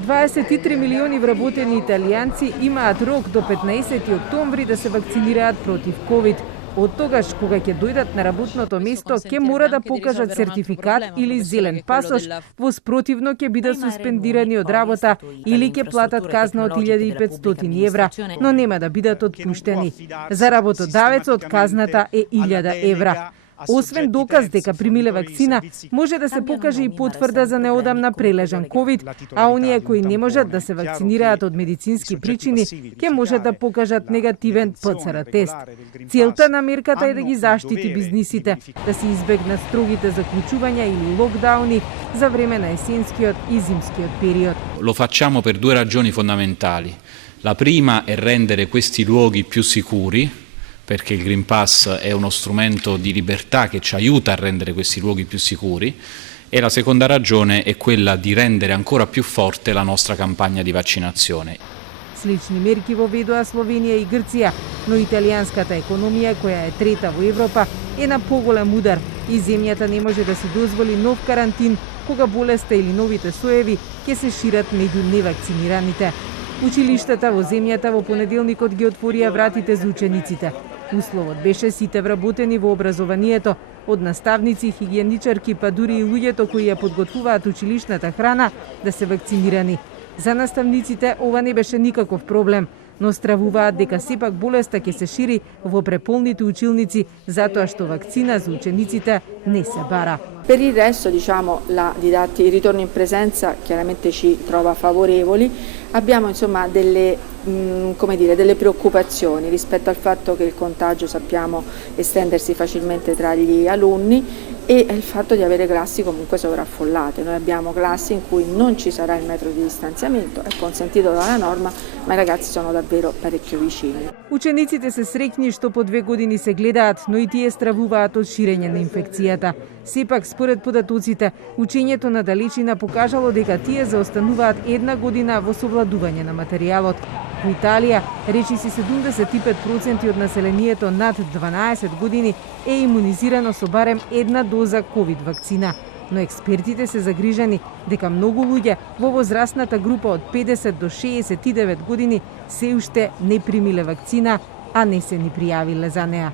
23 милиони вработени италијанци имаат рок до 15 октомври да се вакцинираат против ковид. Од тогаш, кога ќе дојдат на работното место, ќе мора да покажат сертификат или зелен пасош, во спротивно ќе бидат суспендирани од работа или ќе платат казна од 1500 евра, но нема да бидат отпуштени. За работодавецот казната е 1000 евра. Освен доказ дека примиле вакцина, може да се покаже и потврда за неодамна прележан ковид, а оние кои не можат да се вакцинираат од медицински причини, ќе можат да покажат негативен ПЦР тест. Целта на мерката е да ги заштити бизнисите, да се избегнат строгите заклучувања или локдауни за време на есенскиот и зимскиот период. Lo facciamo per due ragioni fondamentali. La prima è rendere questi luoghi più sicuri, perché il Green Pass è uno strumento di libertà che ci aiuta a rendere questi luoghi più sicuri, e la seconda ragione è quella di rendere ancora più forte la nostra campagna di vaccinazione. Слични мерки воведоа Словенија и Грција, но италијанската економија, која е трета во Европа, е на поголем удар и земјата не може да си дозволи нов карантин кога болеста или новите соеви ќе се шират меѓу невакцинираните. Училиштата во земјата во понеделникот ги отворија вратите за учениците. Условот беше сите вработени во образованието, од наставници, хигиеничарки, па дури и луѓето кои ја подготвуваат училишната храна да се вакцинирани. За наставниците ова не беше никаков проблем, но стравуваат дека сепак болеста ќе се шири во преполните училници затоа што вакцина за учениците не се бара. Per il resto, il ritorno in presenza chiaramente ci trova favorevoli. Abbiamo insomma delle preoccupazioni rispetto al fatto che il contagio sappiamo estendersi facilmente tra gli alunni e il fatto di avere classi comunque sovraffollate. Noi abbiamo classi in cui non ci sarà il metro di distanziamento, è consentito dalla norma, ma i ragazzi sono davvero parecchio vicini. Учениците се среќни што по 2 години се гледаат, но и тие стравуваат од ширење на инфекцијата. Сепак, според податоците, учењето на далечина покажало дека тие заостануваат 1 година во совладување на материјалот. Во Италија, речиси 75% од населението над 12 години е имунизирано со барем 1 доза ковид вакцина. Но експертите се загрижени дека многу луѓе во возрастната група од 50 до 69 години се уште не примиле вакцина, а не се ни пријавиле за неа.